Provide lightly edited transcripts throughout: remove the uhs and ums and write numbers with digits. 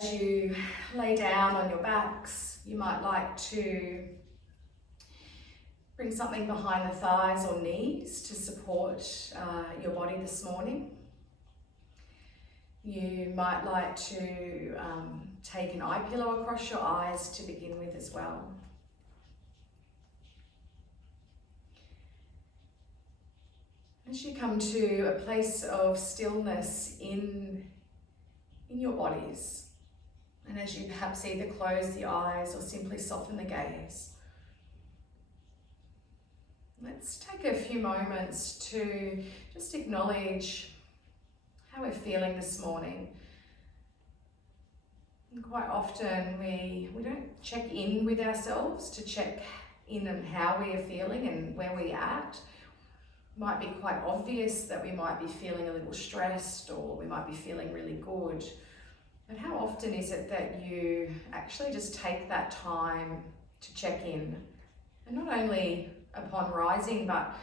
As you lay down on your backs, you might like to bring something behind the thighs or knees to support your body this morning. You might like to take an eye pillow across your eyes to begin with as well. As you come to a place of stillness in your bodies, and as you perhaps either close the eyes or simply soften the gaze, let's take a few moments to just acknowledge how we're feeling this morning. And quite often we don't check in with ourselves to check in on how we are feeling and where we're at. It might be quite obvious that we might be feeling a little stressed or we might be feeling really good. But how often is it that you actually just take that time to check in? And not only upon rising, but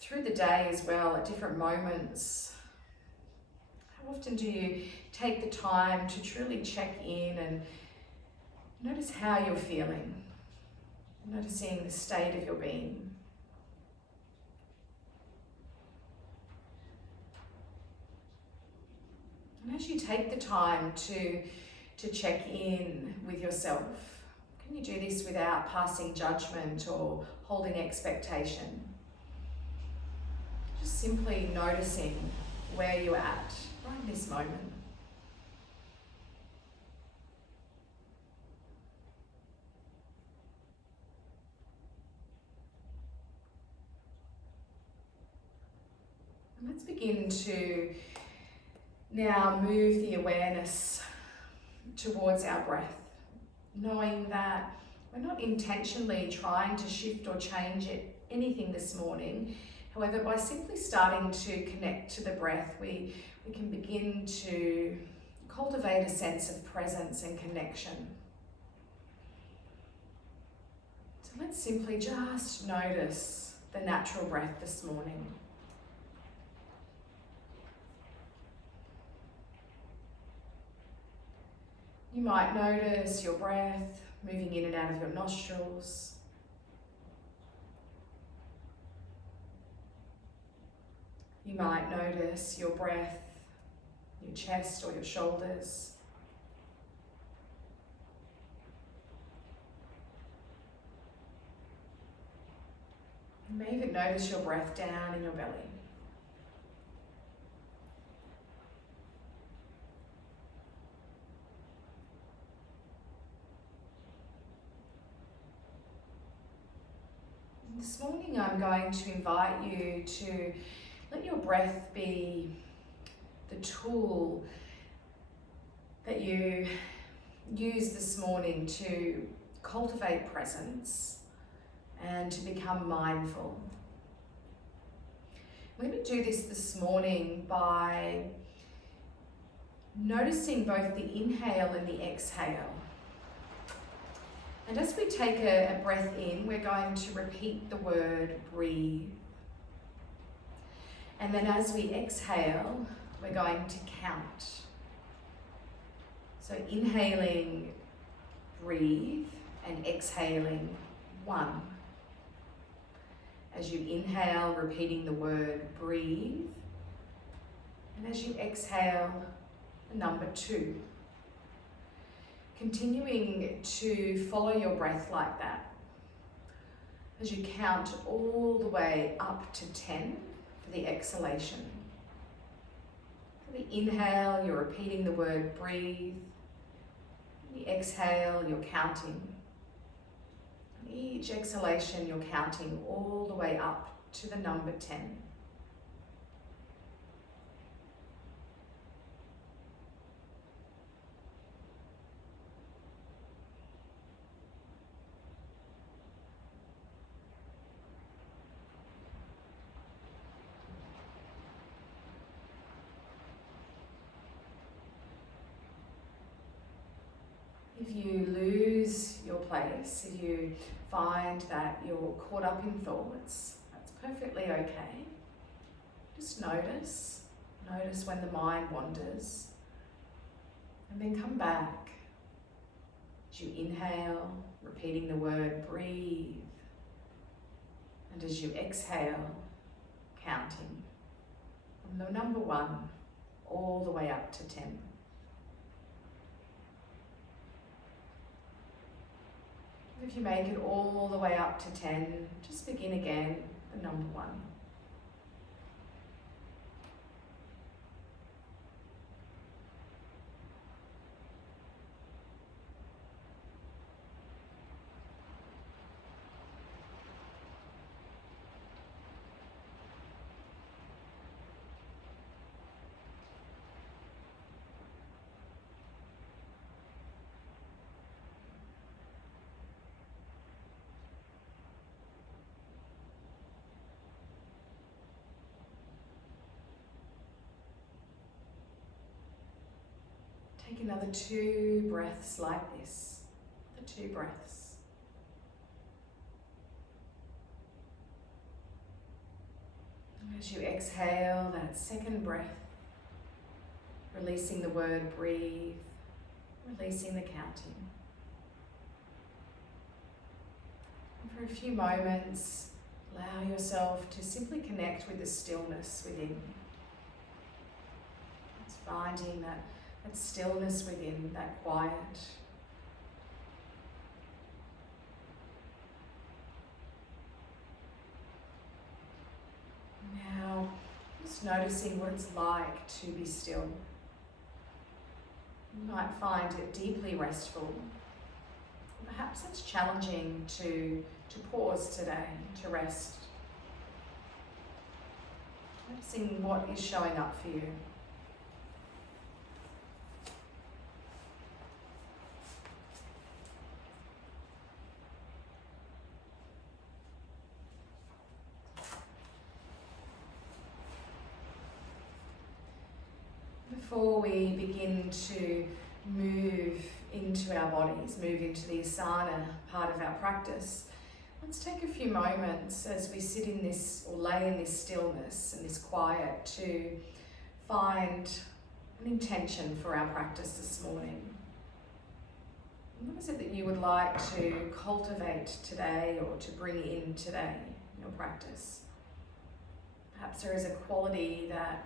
through the day as well, at different moments. How often do you take the time to truly check in and notice how you're feeling? Noticing the state of your being. And as you take the time to check in with yourself, can you do this without passing judgment or holding expectation? Just simply noticing where you're at right in this moment. And let's begin to now move the awareness towards our breath, knowing that we're not intentionally trying to shift or change anything this morning. However, by simply starting to connect to the breath, we can begin to cultivate a sense of presence and connection. So let's simply just notice the natural breath this morning. You might notice your breath moving in and out of your nostrils. You might notice your breath, your chest or your shoulders. You may even notice your breath down in your belly. This morning I'm going to invite you to let your breath be the tool that you use this morning to cultivate presence and to become mindful. We're going to do this morning by noticing both the inhale and the exhale. And as we take a breath in, we're going to repeat the word breathe. And then as we exhale, we're going to count. So inhaling, breathe, and exhaling, 1. As you inhale, repeating the word breathe. And as you exhale, the number 2. Continuing to follow your breath like that. As you count all the way up to 10 for the exhalation. For the inhale, you're repeating the word breathe. The exhale, you're counting. And each exhalation, you're counting all the way up to the number 10. If you lose your place, if you find that you're caught up in thoughts, that's perfectly okay. Just notice when the mind wanders. And then come back. As you inhale, repeating the word breathe. And as you exhale, counting from the number 1 all the way up to 10. If you make it all the way up to 10, just begin again, the number 1. Take another 2 breaths like this, the 2 breaths. And as you exhale, that second breath, releasing the word breathe, releasing the counting. And for a few moments, allow yourself to simply connect with the stillness within. It's finding that stillness within, that quiet. Now, just noticing what it's like to be still. You might find it deeply restful. Perhaps it's challenging to pause today, to rest. Noticing what is showing up for you. Before we begin to move into our bodies, move into the asana part of our practice, let's take a few moments as we sit in this or lay in this stillness and this quiet to find an intention for our practice this morning. What is it that you would like to cultivate today or to bring in today in your practice? Perhaps there is a quality that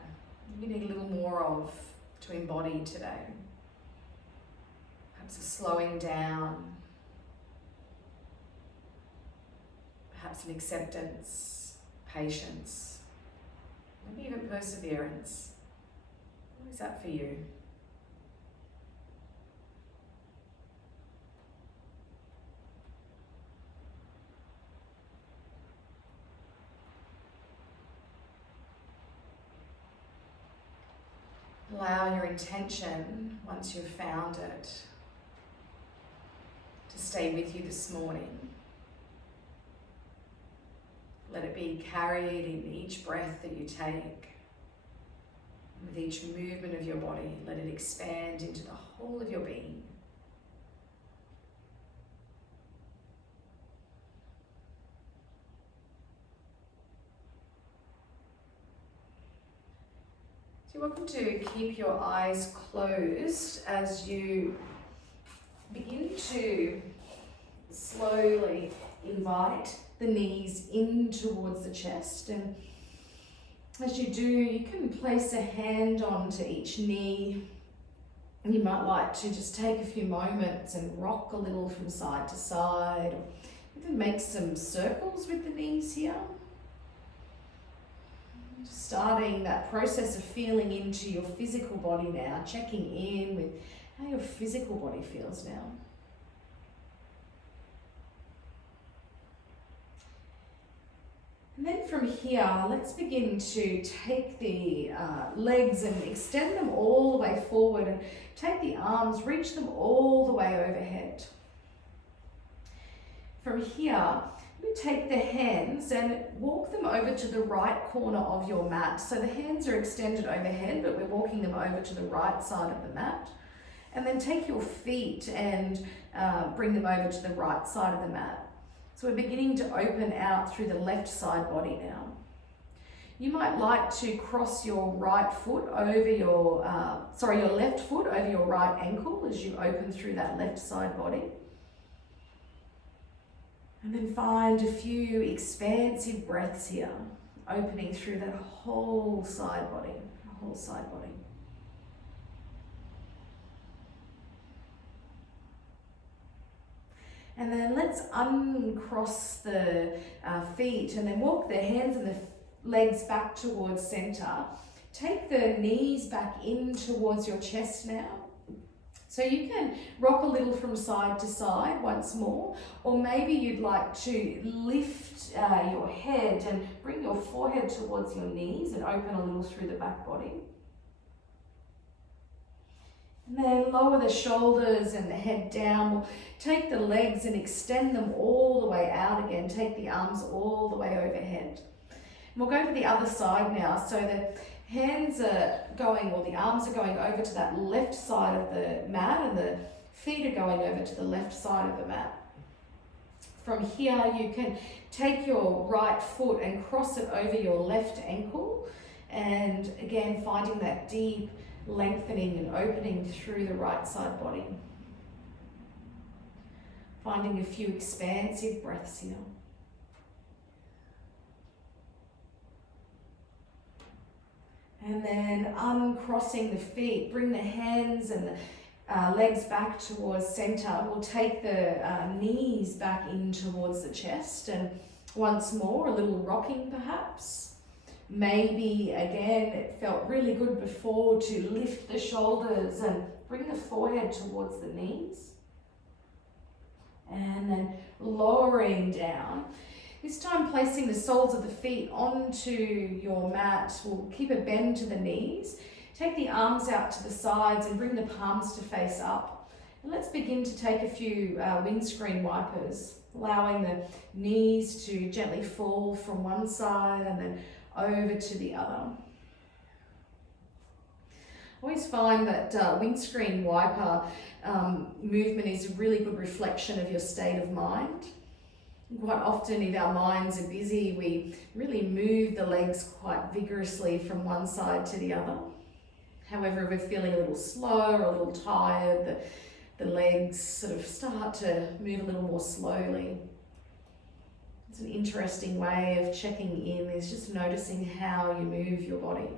you need a little more of to embody today. Perhaps a slowing down, perhaps an acceptance, patience, maybe even perseverance. What is that for you? Allow your intention, once you've found it, to stay with you this morning. Let it be carried in each breath that you take. With each movement of your body, let it expand into the whole of your being. You're welcome to keep your eyes closed as you begin to slowly invite the knees in towards the chest. And as you do, you can place a hand onto each knee. You might like to just take a few moments and rock a little from side to side, or even make some circles with the knees here. Starting that process of feeling into your physical body now, checking in with how your physical body feels now. And then from here, let's begin to take the legs and extend them all the way forward, and take the arms, reach them all the way overhead. From here, you take the hands and walk them over to the right corner of your mat. So the hands are extended overhead, but we're walking them over to the right side of the mat. And then take your feet and bring them over to the right side of the mat. So we're beginning to open out through the left side body now. You might like to cross your right foot over your left foot over your right ankle as you open through that left side body. And then find a few expansive breaths here, opening through that whole side body, And then let's uncross the feet and then walk the hands and the legs back towards center. Take the knees back in towards your chest now. So you can rock a little from side to side once more, or maybe you'd like to lift your head and bring your forehead towards your knees and open a little through the back body. And then lower the shoulders and the head down. We'll take the legs and extend them all the way out again. Take the arms all the way overhead. And we'll go to the other side now. So the hands are going, or the arms are going over to that left side of the mat, and the feet are going over to the left side of the mat. From here, you can take your right foot and cross it over your left ankle, and again, finding that deep lengthening and opening through the right side body. Finding a few expansive breaths here. And then uncrossing the feet, bring the hands and the legs back towards center. We'll take the knees back in towards the chest, and once more, a little rocking perhaps. Maybe again, it felt really good before to lift the shoulders and bring the forehead towards the knees. And then lowering down. This time placing the soles of the feet onto your mat. We'll keep a bend to the knees. Take the arms out to the sides and bring the palms to face up. And let's begin to take a few windscreen wipers, allowing the knees to gently fall from one side and then over to the other. I always find that windscreen wiper movement is a really good reflection of your state of mind. Quite often if our minds are busy, we really move the legs quite vigorously from one side to the other. However, if we're feeling a little slow or a little tired, the legs sort of start to move a little more slowly. It's an interesting way of checking in, is just noticing how you move your body.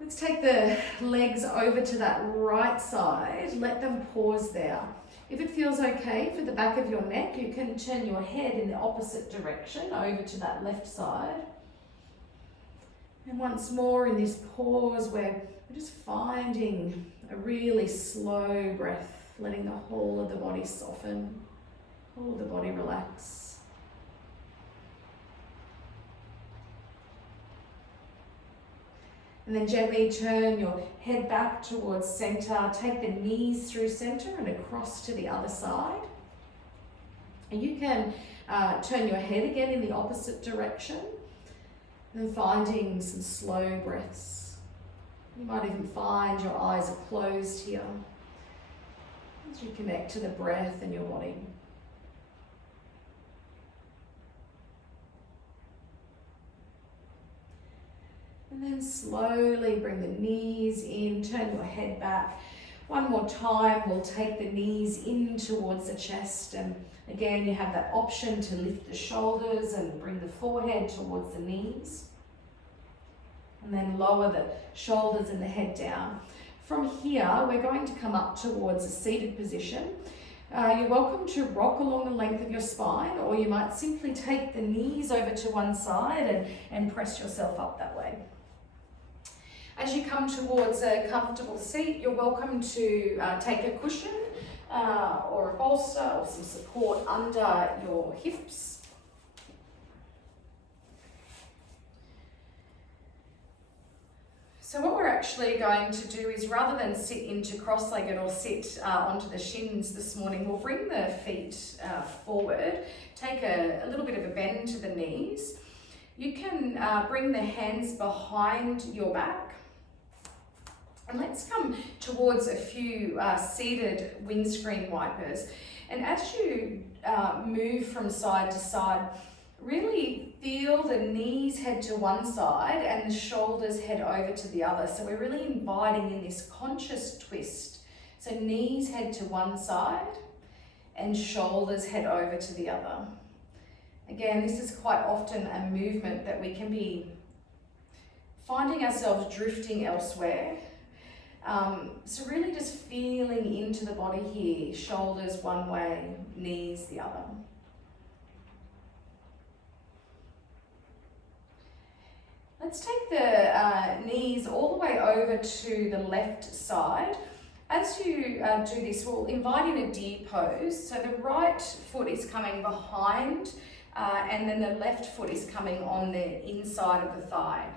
Let's take the legs over to that right side. Let them pause there. If it feels okay for the back of your neck, you can turn your head in the opposite direction over to that left side. And once more in this pause where we're just finding a really slow breath, letting the whole of the body soften, whole of the body relax. And then gently turn your head back towards center. Take the knees through center and across to the other side. And you can turn your head again in the opposite direction. And then finding some slow breaths. You might even find your eyes are closed here as you connect to the breath and your body. And then slowly bring the knees in, turn your head back. One more time, we'll take the knees in towards the chest, and again you have that option to lift the shoulders and bring the forehead towards the knees. And then lower the shoulders and the head down. From here, we're going to come up towards a seated position. You're welcome to rock along the length of your spine, or you might simply take the knees over to one side and press yourself up that way. As you come towards a comfortable seat, you're welcome to take a cushion or a bolster or some support under your hips. So what we're actually going to do is, rather than sit into cross-legged or sit onto the shins this morning, we'll bring the feet forward, take a little bit of a bend to the knees. You can bring the hands behind your back. And let's come towards a few seated windscreen wipers. And as you move from side to side, really feel the knees head to one side and the shoulders head over to the other. So we're really inviting in this conscious twist. So knees head to one side and shoulders head over to the other. Again, this is quite often a movement that we can be finding ourselves drifting elsewhere. So really just feeling into the body here, shoulders one way, knees the other. Let's take the knees all the way over to the left side. As you do this, we'll invite in a deer pose. So the right foot is coming behind and then the left foot is coming on the inside of the thigh.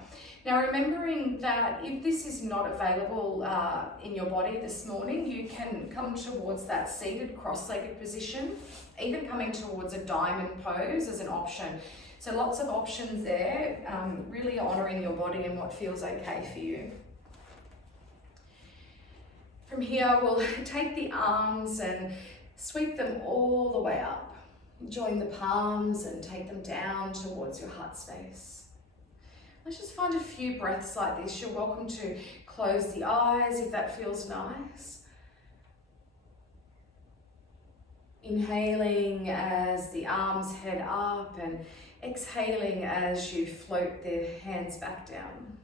Now remembering that if this is not available in your body this morning, you can come towards that seated cross-legged position, even coming towards a diamond pose as an option. So lots of options there, really honouring your body and what feels okay for you. From here, we'll take the arms and sweep them all the way up. Join the palms and take them down towards your heart space. Let's just find a few breaths like this. You're welcome to close the eyes if that feels nice. Inhaling as the arms head up and exhaling as you float the hands back down.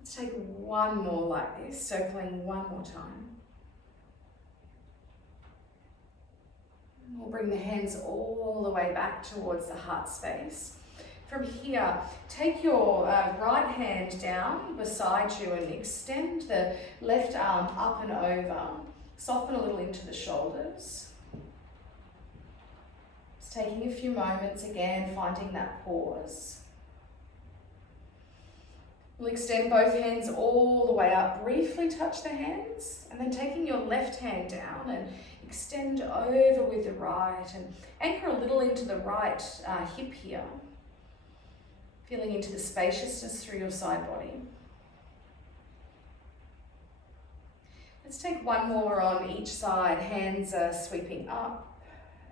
Let's take one more like this, circling one more time. We'll bring the hands all the way back towards the heart space. From here, take your right hand down beside you and extend the left arm up and over. Soften a little into the shoulders. Just taking a few moments again, finding that pause. We'll extend both hands all the way up, briefly touch the hands, and then taking your left hand down and extend over with the right and anchor a little into the right hip here. Feeling into the spaciousness through your side body. Let's take one more on each side. Hands are sweeping up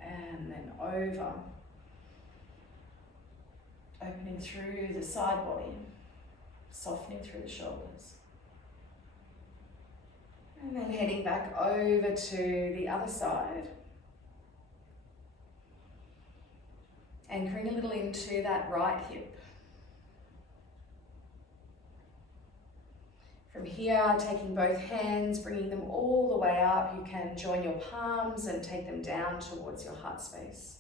and then over. Opening through the side body. Softening through the shoulders. And then heading back over to the other side. Anchoring a little into that right hip. From here, taking both hands, bringing them all the way up. You can join your palms and take them down towards your heart space.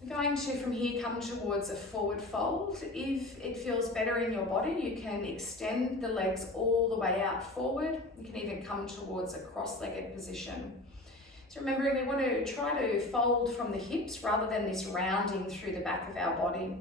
We're going to, from here, come towards a forward fold. If it feels better in your body, you can extend the legs all the way out forward. You can even come towards a cross-legged position. So remembering, we want to try to fold from the hips rather than this rounding through the back of our body.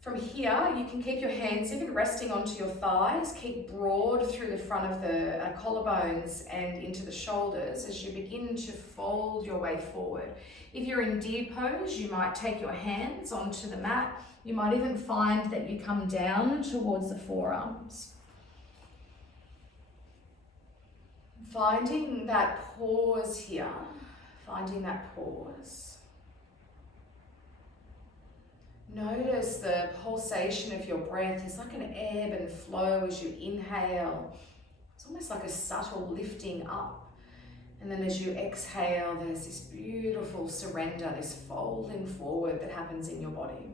From here, you can keep your hands even resting onto your thighs. Keep broad through the front of the collarbones and into the shoulders as you begin to fold your way forward. If you're in deer pose, you might take your hands onto the mat. You might even find that you come down towards the forearms. Finding that pause here, finding that pause. Notice the pulsation of your breath. It's like an ebb and flow as you inhale. It's almost like a subtle lifting up. And then as you exhale, there's this beautiful surrender, this folding forward that happens in your body.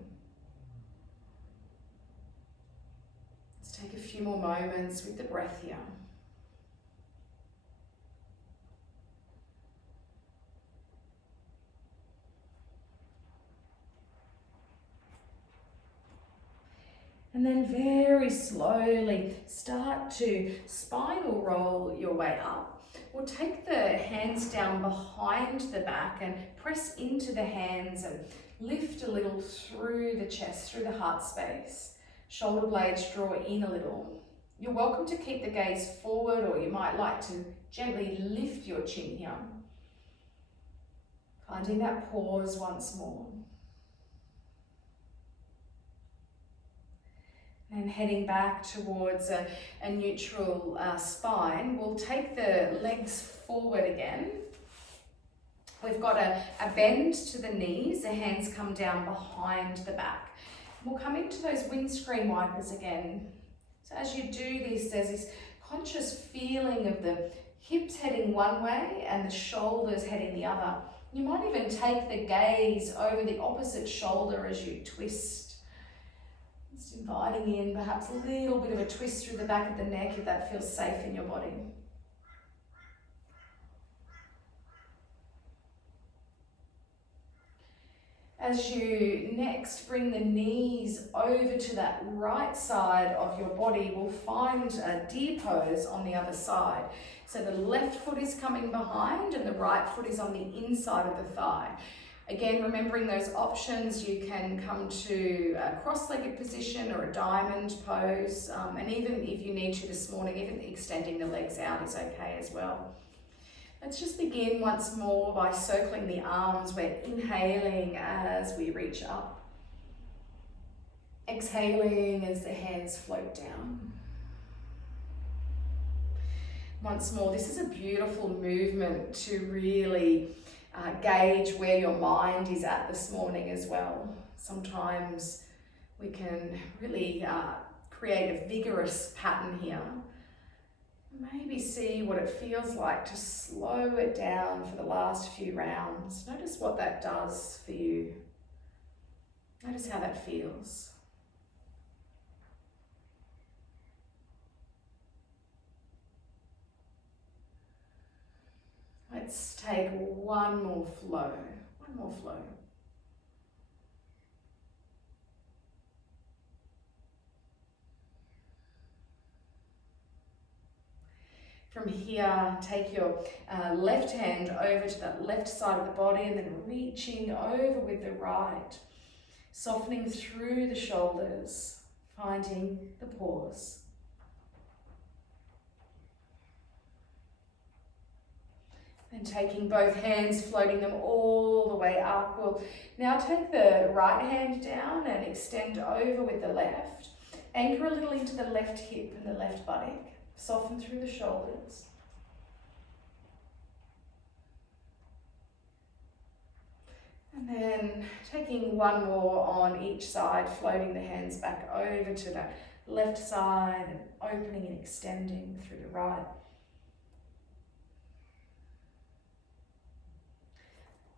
Let's take a few more moments with the breath here. And then very slowly start to spinal roll your way up. We'll take the hands down behind the back and press into the hands and lift a little through the chest, through the heart space. Shoulder blades draw in a little. You're welcome to keep the gaze forward, or you might like to gently lift your chin here. Finding that pause once more. And heading back towards a neutral spine, we'll take the legs forward again. We've got a bend to the knees, the hands come down behind the back. We'll come into those windscreen wipers again. So as you do this, there's this conscious feeling of the hips heading one way and the shoulders heading the other. You might even take the gaze over the opposite shoulder as you twist. Just inviting in perhaps a little bit of a twist through the back of the neck if that feels safe in your body. As you next bring the knees over to that right side of your body, we'll find a deer pose on the other side. So the left foot is coming behind and the right foot is on the inside of the thigh. Again, remembering those options, you can come to a cross-legged position or a diamond pose, and even if you need to this morning, even extending the legs out is okay as well. Let's just begin once more by circling the arms. We're inhaling as we reach up. Exhaling as the hands float down. Once more, this is a beautiful movement to really gauge where your mind is at this morning as well. Sometimes we can really create a vigorous pattern here. Maybe see what it feels like to slow it down for the last few rounds. Notice what that does for you. Notice how that feels. Let's take one more flow. From here, take your left hand over to that left side of the body and then reaching over with the right, softening through the shoulders, finding the pause. And taking both hands, floating them all the way up. We'll now take the right hand down and extend over with the left. Anchor a little into the left hip and the left buttock. Soften through the shoulders. And then taking one more on each side, floating the hands back over to that left side and opening and extending through the right.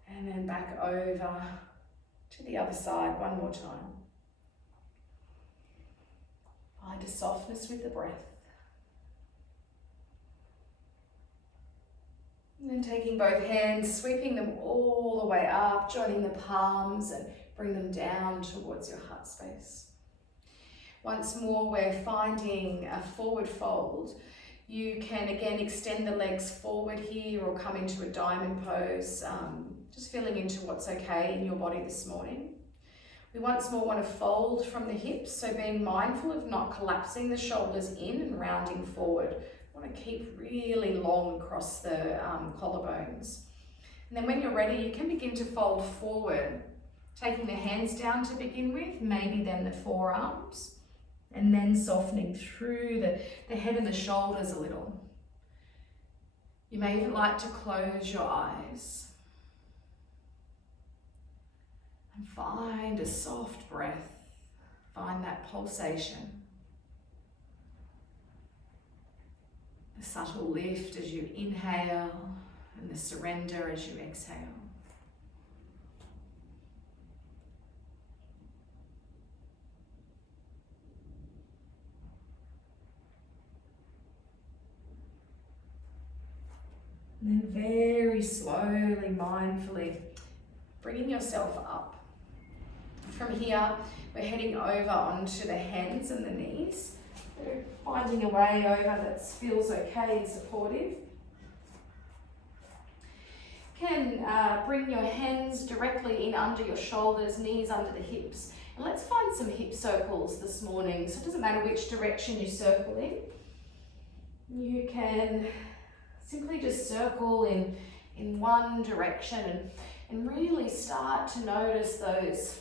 And then back over to the other side one more time. Find a softness with the breath. And then taking both hands, sweeping them all the way up, joining the palms and bring them down towards your heart space. Once more, we're finding a forward fold. You can again extend the legs forward here or come into a diamond pose, just feeling into what's okay in your body this morning. We once more want to fold from the hips, so being mindful of not collapsing the shoulders in and rounding forward. Want to keep really long across the collarbones. And then when you're ready, you can begin to fold forward, taking the hands down to begin with, maybe then the forearms, and then softening through the head and the shoulders a little. You may even like to close your eyes and find a soft breath, find that pulsation. The subtle lift as you inhale and the surrender as you exhale. And then very slowly, mindfully, bringing yourself up. From here, we're heading over onto the hands and the knees. Finding a way over that feels okay and supportive. Can bring your hands directly in under your shoulders, knees under the hips. And let's find some hip circles this morning. So it doesn't matter which direction you circle in. You can simply just circle in one direction and really start to notice those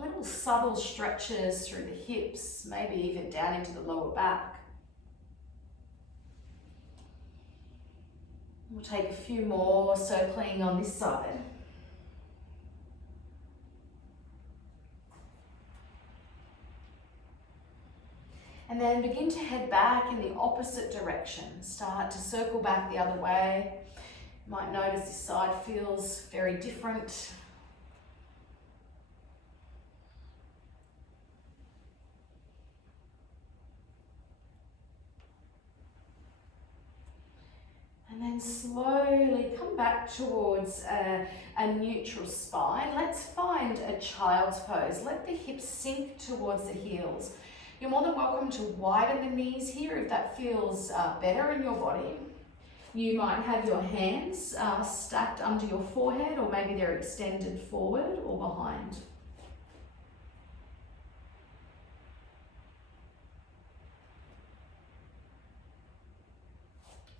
little subtle stretches through the hips, maybe even down into the lower back. We'll take a few more circling on this side. And then begin to head back in the opposite direction. Start to circle back the other way. You might notice this side feels very different. And then slowly come back towards a neutral spine. Let's find a child's pose. Let the hips sink towards the heels. You're more than welcome to widen the knees here if that feels better in your body. You might have your hands stacked under your forehead, or maybe they're extended forward or behind.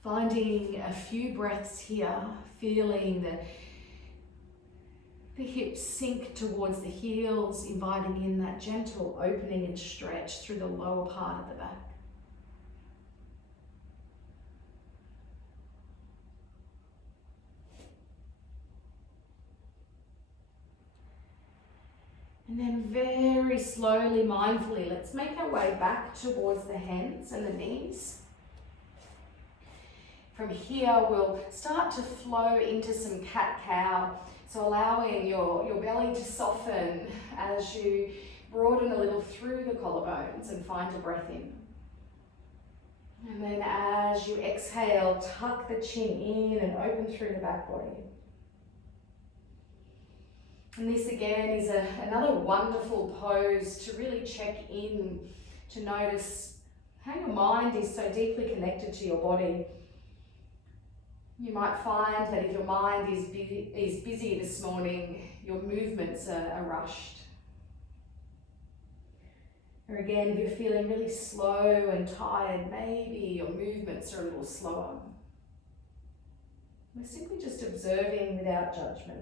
Finding a few breaths here, feeling the hips sink towards the heels, inviting in that gentle opening and stretch through the lower part of the back. And then very slowly, mindfully, let's make our way back towards the hands and the knees. From here, we'll start to flow into some cat-cow. So allowing your belly to soften as you broaden a little through the collarbones and find a breath in. And then as you exhale, tuck the chin in and open through the back body. And this again is another wonderful pose to really check in, to notice how your mind is so deeply connected to your body. You might find that if your mind is busy this morning, your movements are rushed. Or again, if you're feeling really slow and tired, maybe your movements are a little slower. We're simply just observing without judgment.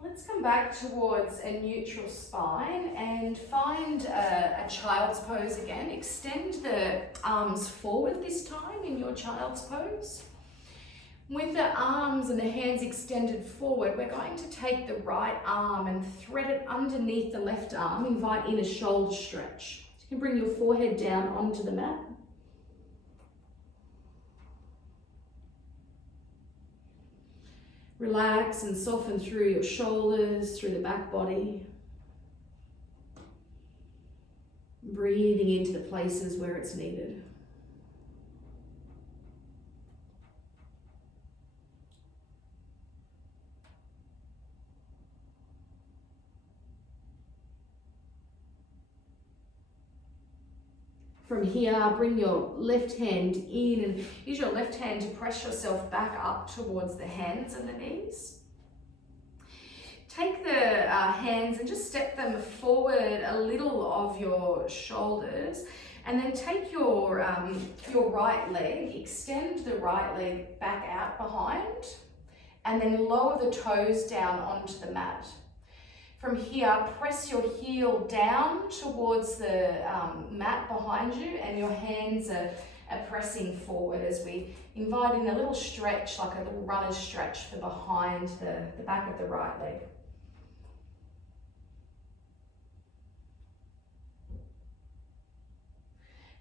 Let's come back towards a neutral spine and find a child's pose again. Extend the arms forward this time in your child's pose. With the arms and the hands extended forward, we're going to take the right arm and thread it underneath the left arm. Invite in a shoulder stretch. So you can bring your forehead down onto the mat. Relax and soften through your shoulders, through the back body. Breathing into the places where it's needed. From here, bring your left hand in and use your left hand to press yourself back up towards the hands and the knees. Take the hands and just step them forward a little of your shoulders, and then take your right leg, extend the right leg back out behind, and then lower the toes down onto the mat. From here, press your heel down towards the mat behind you, and your hands are pressing forward as we invite in a little stretch, like a little runner's stretch for behind the back of the right leg.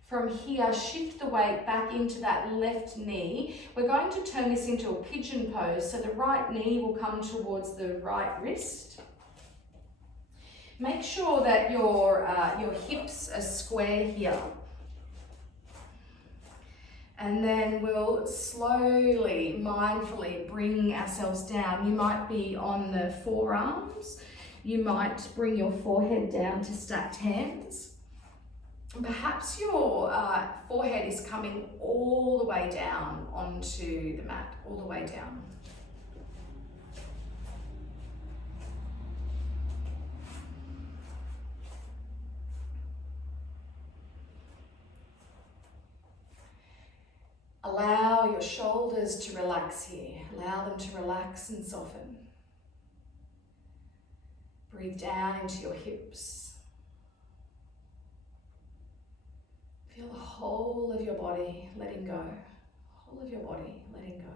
From here, shift the weight back into that left knee. We're going to turn this into a pigeon pose, so the right knee will come towards the right wrist. Make sure that your hips are square here. And then we'll slowly, mindfully bring ourselves down. You might be on the forearms. You might bring your forehead down to stacked hands. Perhaps your forehead is coming all the way down onto the mat, all the way down. allow your shoulders to relax here. Allow them to relax and soften. Breathe down into your hips. Feel the whole of your body letting go. Whole of your body letting go.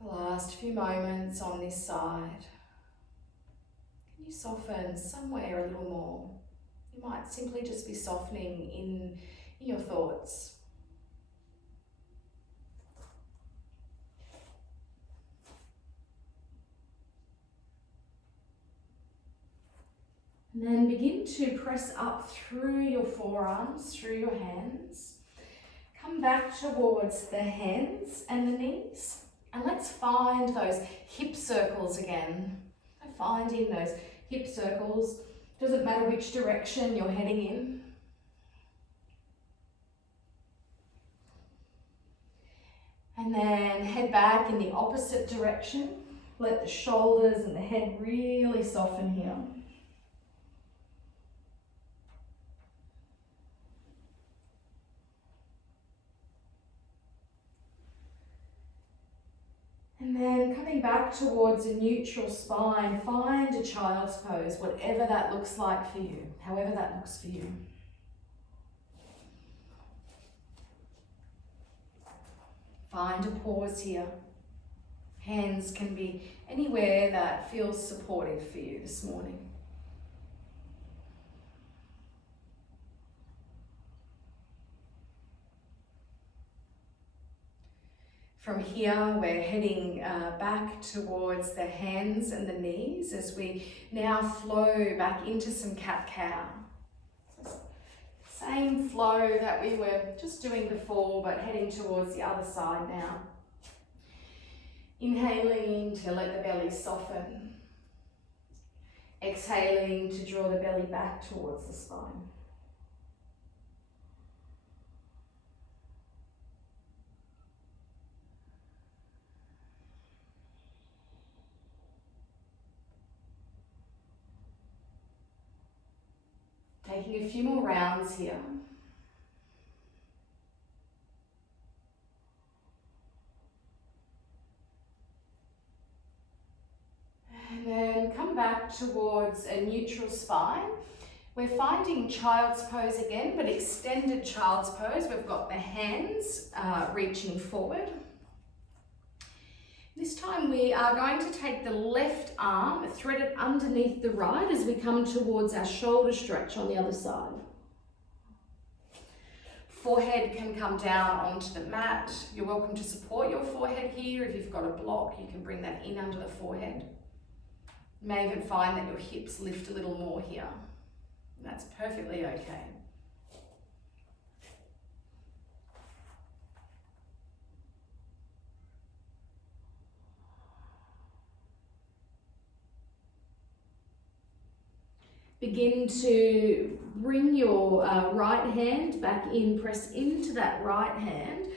The last few moments on this side. Can you soften somewhere a little more? You might simply just be softening in your thoughts. And then begin to press up through your forearms, through your hands. Come back towards the hands and the knees. And let's find those hip circles again. Finding those hip circles. Doesn't matter which direction you're heading in. And then head back in the opposite direction. Let the shoulders and the head really soften here. And then coming back towards a neutral spine, find a child's pose, whatever that looks like for you, however that looks for you. Find a pause here. Hands can be anywhere that feels supportive for you this morning. From here, we're heading back towards the hands and the knees as we now flow back into some cat-cow. Same flow that we were just doing before, but heading towards the other side now. Inhaling to let the belly soften. Exhaling to draw the belly back towards the spine. Taking a few more rounds here. And then come back towards a neutral spine. We're finding child's pose again, but extended child's pose. We've got the hands reaching forward. This time we are going to take the left arm, thread it underneath the right as we come towards our shoulder stretch on the other side. Forehead can come down onto the mat. You're welcome to support your forehead here. If you've got a block, you can bring that in under the forehead. You may even find that your hips lift a little more here. And that's perfectly okay. Begin to bring your right hand back in, press into that right hand.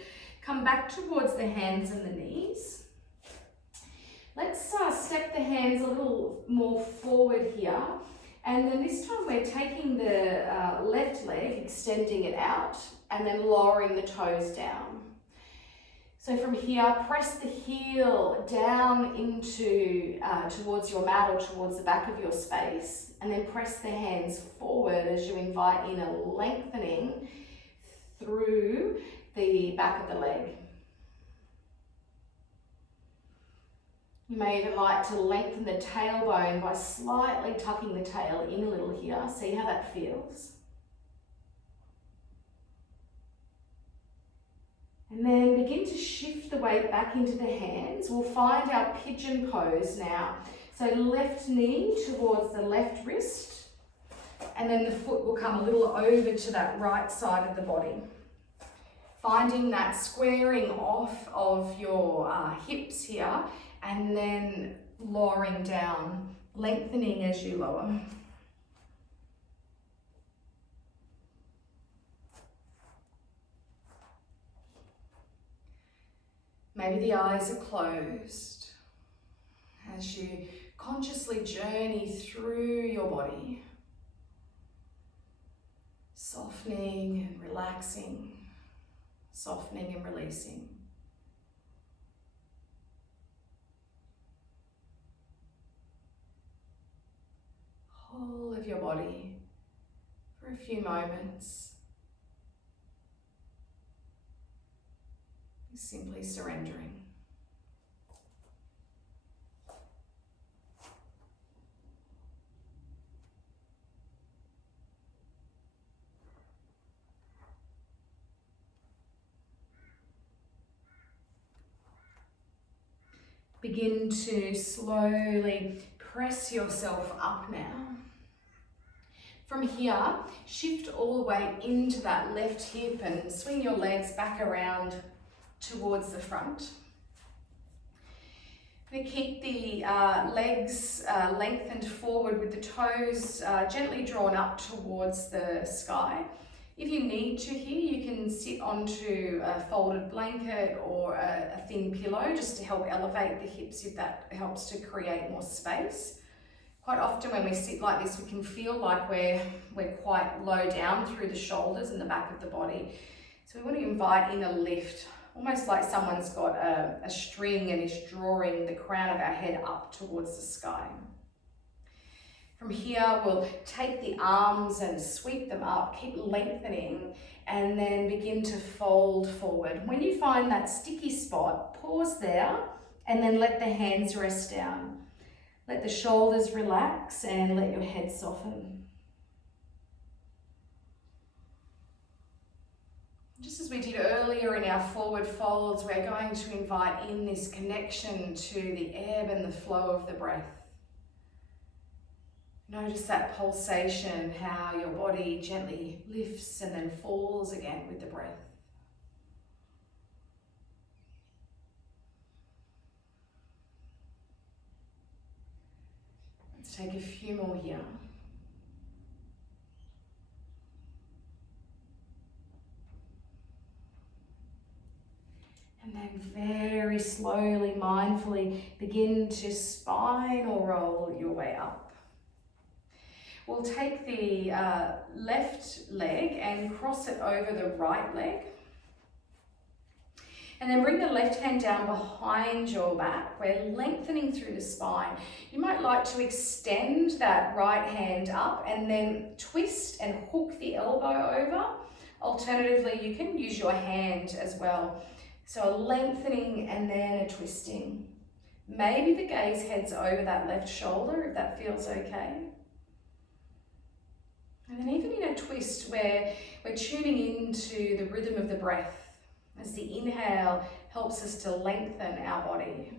Come back towards the hands and the knees. Let's step the hands a little more forward here. And then this time we're taking the left leg, extending it out, and then lowering the toes down. So from here, press the heel down into towards your mat or towards the back of your space, and then press the hands forward as you invite in a lengthening through the back of the leg. You may even like to lengthen the tailbone by slightly tucking the tail in a little here. See how that feels. And then begin to shift the weight back into the hands. We'll find our pigeon pose now. So left knee towards the left wrist, and then the foot will come a little over to that right side of the body. Finding that squaring off of your hips here, and then lowering down, lengthening as you lower. Maybe the eyes are closed as you consciously journey through your body, softening and relaxing, softening and releasing. Whole of your body for a few moments. Simply surrendering. Begin to slowly press yourself up now. From here, shift all the way into that left hip and swing your legs back around towards the front. We keep the legs lengthened forward with the toes gently drawn up towards the sky. If you need to here, you can sit onto a folded blanket or a thin pillow just to help elevate the hips if that helps to create more space. Quite often when we sit like this, we can feel like we're quite low down through the shoulders and the back of the body. So we want to invite in a lift, almost like someone's got a string and is drawing the crown of our head up towards the sky. From here, we'll take the arms and sweep them up, keep lengthening, and then begin to fold forward. When you find that sticky spot, pause there, and then let the hands rest down. Let the shoulders relax and let your head soften. Just as we did earlier in our forward folds, we're going to invite in this connection to the ebb and the flow of the breath. Notice that pulsation, how your body gently lifts and then falls again with the breath. Let's take a few more here. And then very slowly, mindfully, begin to spinal roll your way up. We'll take the left leg and cross it over the right leg. And then bring the left hand down behind your back. We're lengthening through the spine. You might like to extend that right hand up and then twist and hook the elbow over. Alternatively, you can use your hand as well. So a lengthening and then a twisting. Maybe the gaze heads over that left shoulder if that feels okay. And then even in a twist where we're tuning into the rhythm of the breath as the inhale helps us to lengthen our body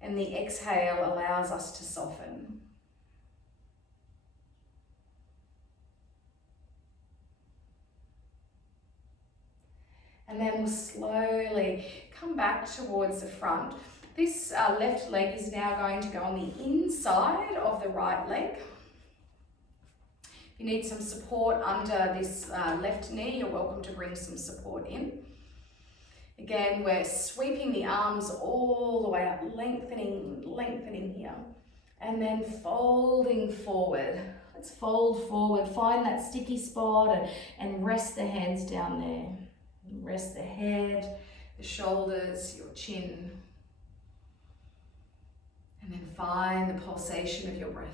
and the exhale allows us to soften. And then we'll slowly come back towards the front. This left leg is now going to go on the inside of the right leg. If you need some support under this left knee, you're welcome to bring some support in. Again, we're sweeping the arms all the way up, lengthening here. And then folding forward. Let's fold forward, find that sticky spot and rest the hands down there. Rest the head, the shoulders, your chin. And then find the pulsation of your breath.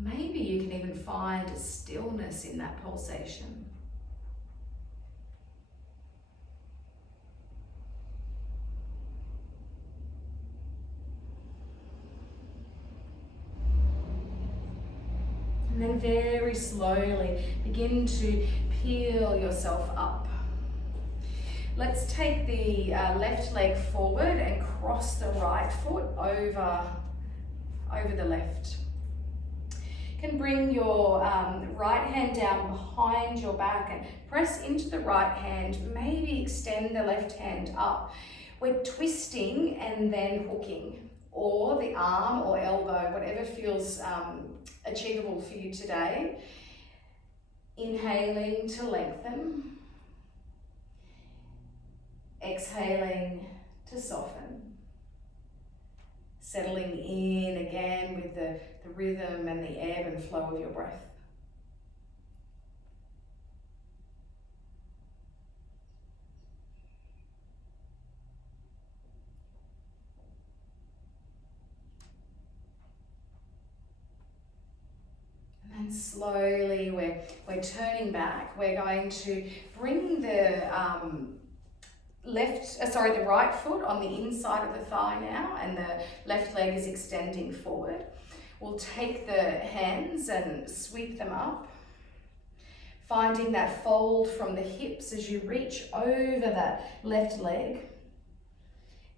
Maybe you can even find a stillness in that pulsation. And then very slowly begin to peel yourself up. Let's take the left leg forward and cross the right foot over the left. You can bring your right hand down behind your back and press into the right hand, maybe extend the left hand up. We're twisting and then hooking, or the arm or elbow, whatever feels achievable for you today. Inhaling to lengthen, exhaling to soften. Settling in again with the rhythm and the ebb and flow of your breath. And slowly we're turning back. We're going to bring the the right foot on the inside of the thigh now, and the left leg is extending forward. We'll take the hands and sweep them up, finding that fold from the hips as you reach over that left leg.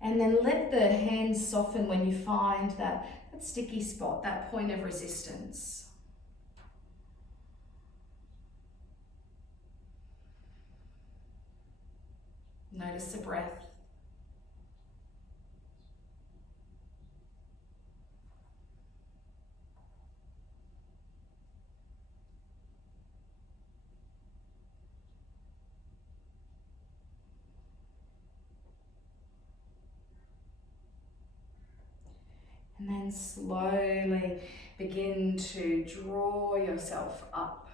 And then let the hands soften when you find that sticky spot, that point of resistance. Notice the breath. And then slowly begin to draw yourself up.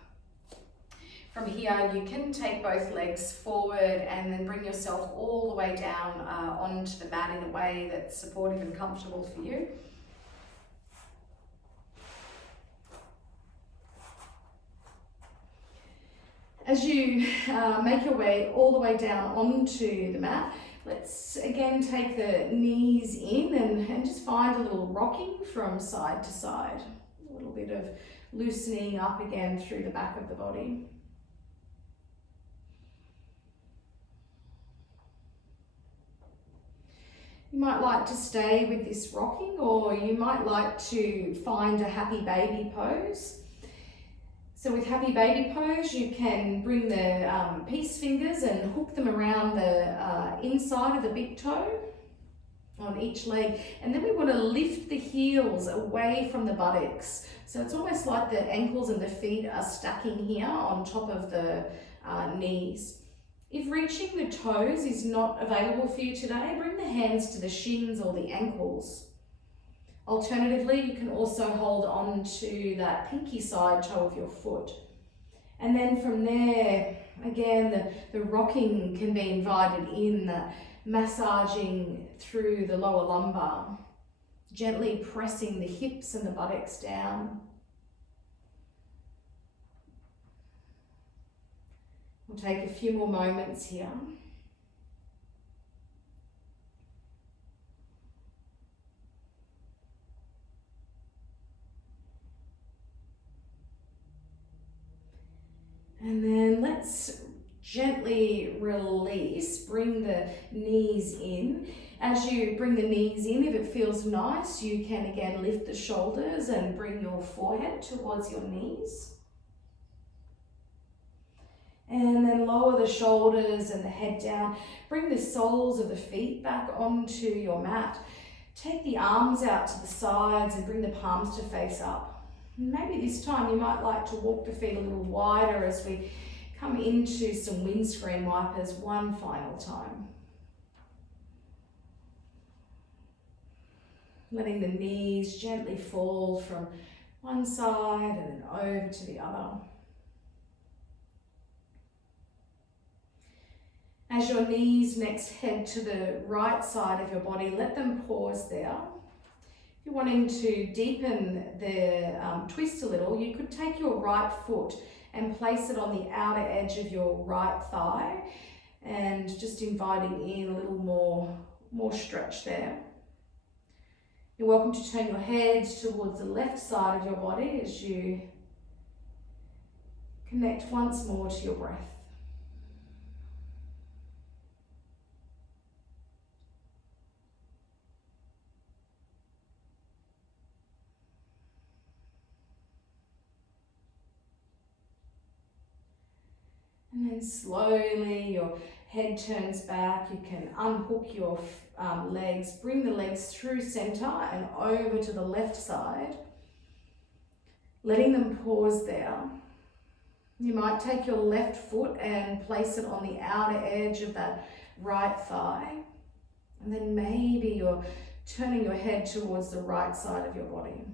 From here, you can take both legs forward and then bring yourself all the way down onto the mat in a way that's supportive and comfortable for you. As you make your way all the way down onto the mat, let's again take the knees in and just find a little rocking from side to side. A little bit of loosening up again through the back of the body. You might like to stay with this rocking, or you might like to find a happy baby pose. So with happy baby pose, you can bring the peace fingers and hook them around the inside of the big toe on each leg. And then we want to lift the heels away from the buttocks. So it's almost like the ankles and the feet are stacking here on top of the knees. If reaching the toes is not available for you today, bring the hands to the shins or the ankles. Alternatively, you can also hold on to that pinky side toe of your foot. And then from there, again, the rocking can be invited in, massaging through the lower lumbar, gently pressing the hips and the buttocks down. We'll take a few more moments here. And then let's gently release, bring the knees in. As you bring the knees in, if it feels nice, you can again lift the shoulders and bring your forehead towards your knees. And then lower the shoulders and the head down. Bring the soles of the feet back onto your mat. Take the arms out to the sides and bring the palms to face up. Maybe this time you might like to walk the feet a little wider as we come into some windscreen wipers one final time. Letting the knees gently fall from one side and then over to the other. As your knees next head to the right side of your body, let them pause there. If you're wanting to deepen the twist a little, you could take your right foot and place it on the outer edge of your right thigh, and just inviting in a little more stretch there. You're welcome to turn your head towards the left side of your body as you connect once more to your breath. And then slowly your head turns back. You can unhook your legs, bring the legs through center and over to the left side, letting them pause there. You might take your left foot and place it on the outer edge of that right thigh. And then maybe you're turning your head towards the right side of your body.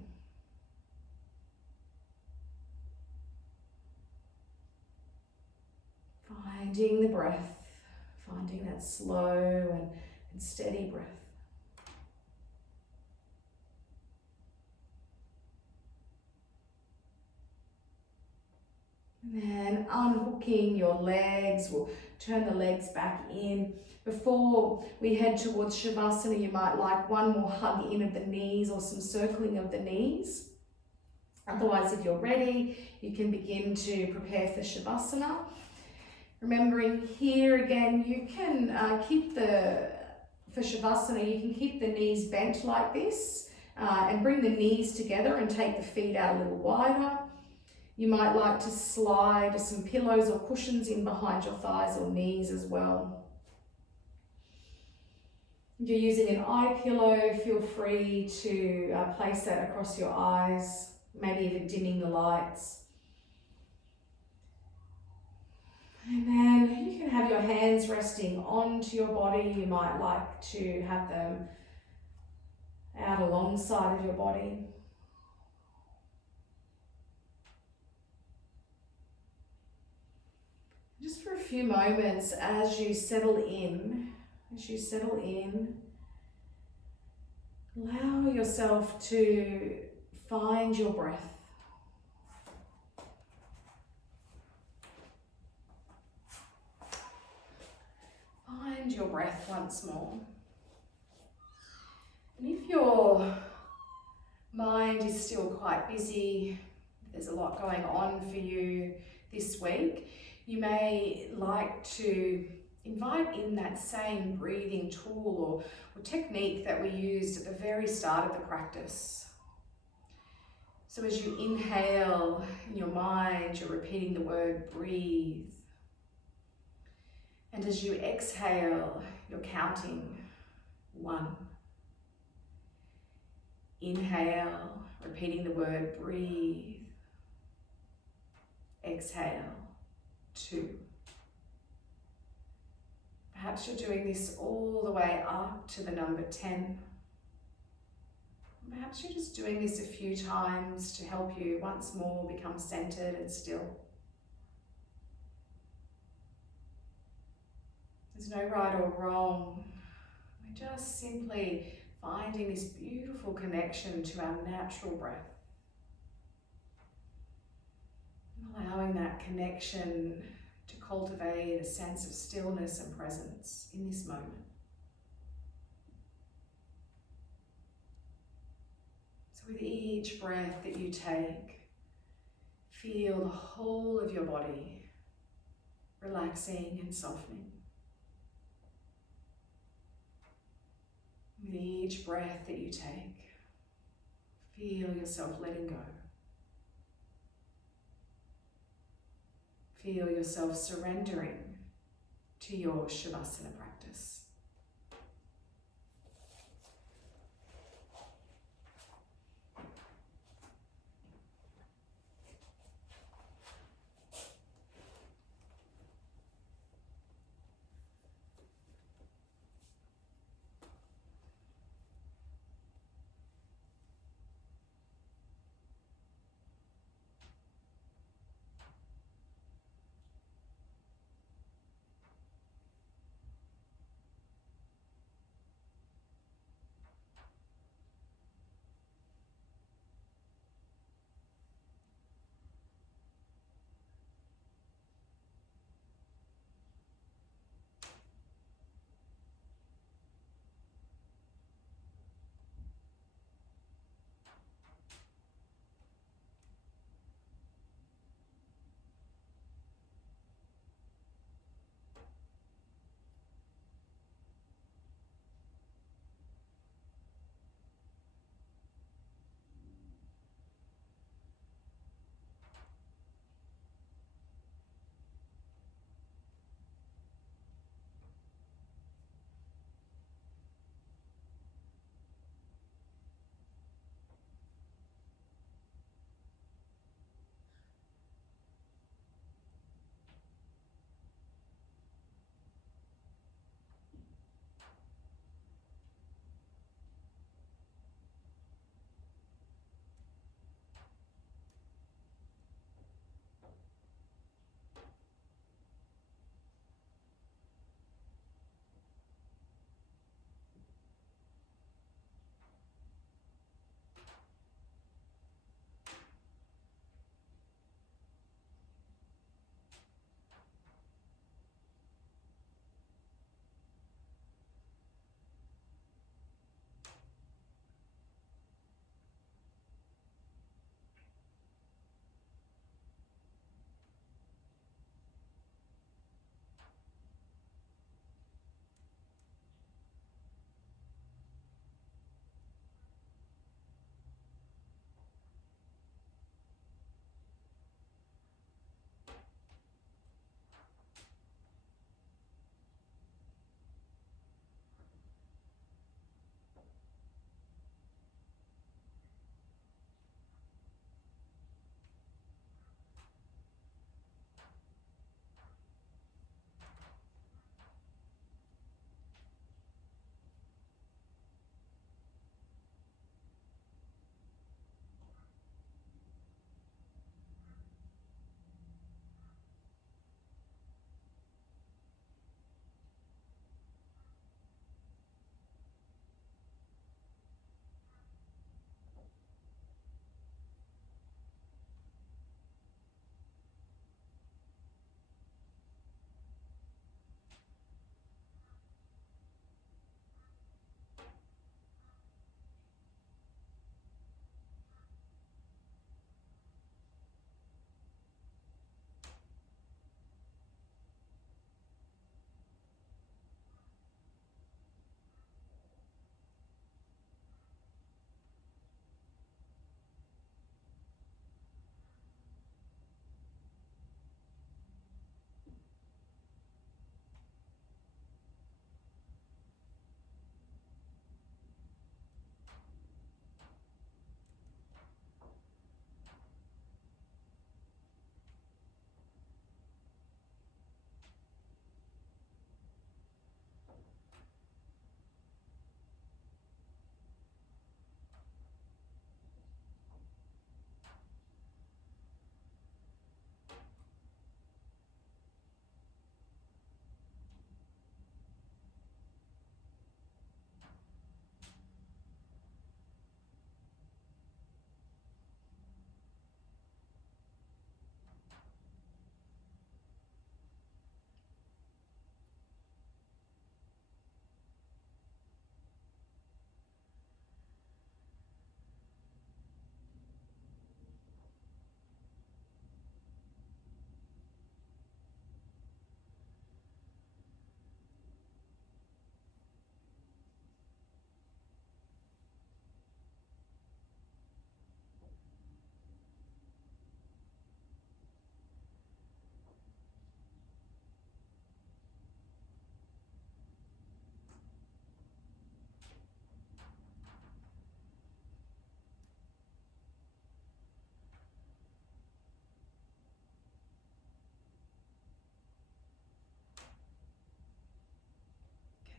Finding the breath, finding that slow and steady breath. And then unhooking your legs, we'll turn the legs back in. Before we head towards Shavasana, you might like one more hug in of the knees or some circling of the knees. Otherwise, if you're ready, you can begin to prepare for Shavasana. Remembering here again, you can for Shavasana, you can keep the knees bent like this and bring the knees together and take the feet out a little wider. You might like to slide some pillows or cushions in behind your thighs or knees as well. If you're using an eye pillow, feel free to place that across your eyes, maybe even dimming the lights. And then you can have your hands resting onto your body. You might like to have them out alongside of your body. Just for a few moments as you settle in, allow yourself to find your breath. Find your breath once more. And if your mind is still quite busy, there's a lot going on for you this week, you may like to invite in that same breathing tool or technique that we used at the very start of the practice. So as you inhale in your mind, you're repeating the word breathe. And as you exhale, you're counting 1. Inhale, repeating the word breathe. Exhale, 2. Perhaps you're doing this all the way up to the number 10. Perhaps you're just doing this a few times to help you once more become centered and still. There's no right or wrong. We're just simply finding this beautiful connection to our natural breath. Allowing that connection to cultivate a sense of stillness and presence in this moment. So with each breath that you take, feel the whole of your body relaxing and softening. With each breath that you take, feel yourself letting go. Feel yourself surrendering to your Shavasana practice.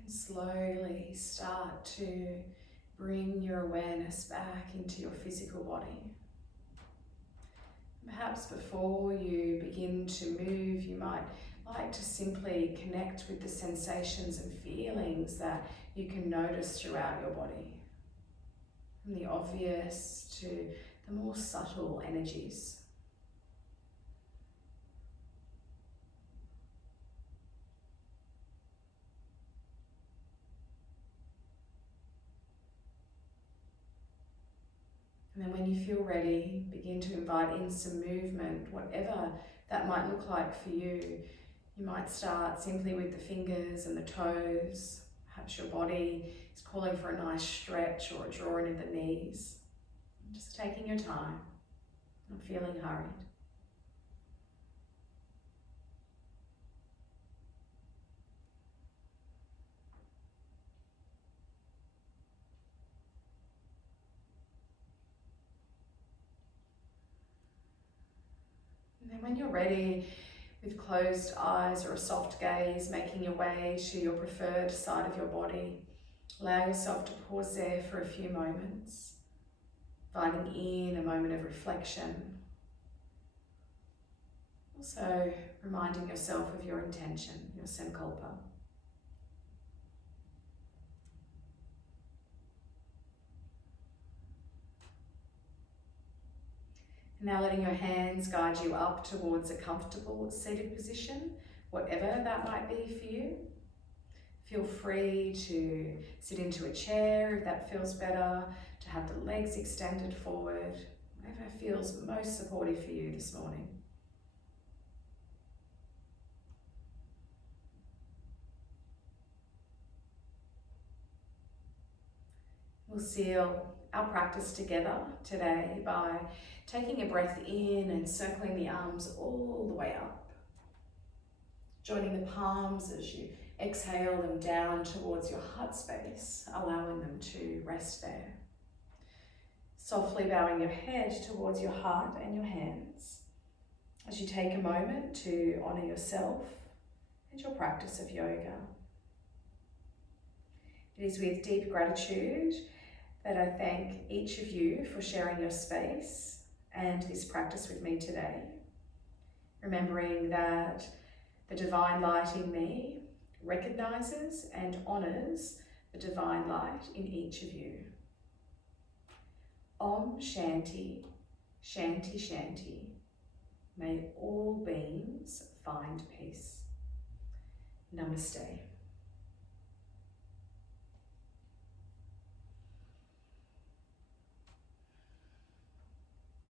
And slowly start to bring your awareness back into your physical body. Perhaps before you begin to move, you might like to simply connect with the sensations and feelings that you can notice throughout your body. From the obvious to the more subtle energies. And then when you feel ready, begin to invite in some movement, whatever that might look like for you. You might start simply with the fingers and the toes. Perhaps your body is calling for a nice stretch or a drawing of the knees. Just taking your time, not feeling hurried. And then when you're ready, with closed eyes or a soft gaze, making your way to your preferred side of your body, allow yourself to pause there for a few moments, inviting in a moment of reflection. Also reminding yourself of your intention, your sankalpa. Now letting your hands guide you up towards a comfortable seated position, whatever that might be for you. Feel free to sit into a chair if that feels better, to have the legs extended forward, whatever feels most supportive for you this morning. We'll seal our practice together today by taking a breath in and circling the arms all the way up. Joining the palms as you exhale them down towards your heart space, allowing them to rest there. Softly bowing your head towards your heart and your hands as you take a moment to honour yourself and your practice of yoga. It is with deep gratitude that I thank each of you for sharing your space and this practice with me today. Remembering that the divine light in me recognises and honours the divine light in each of you. Om Shanti, Shanti Shanti. May all beings find peace. Namaste.